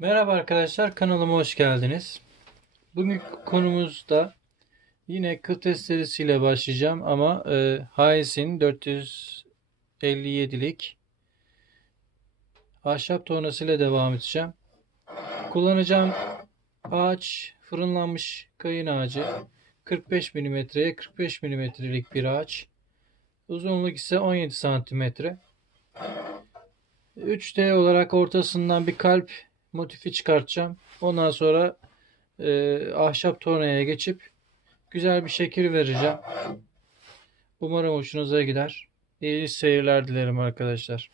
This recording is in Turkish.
Merhaba arkadaşlar, kanalıma hoş geldiniz. Bugünkü konumuzda yine kıl testeresiyle başlayacağım ama Hayes'in 457'lik ahşap tornasıyla devam edeceğim. Kullanacağım ağaç fırınlanmış kayın ağacı. 45 milimetreye 45 milimetrelik bir ağaç. Uzunluk ise 17 santimetre. 3D olarak ortasından bir kalp motifi çıkartacağım. Ondan sonra ahşap tornaya geçip güzel bir şekil vereceğim. Umarım hoşunuza gider. İyi seyirler dilerim arkadaşlar.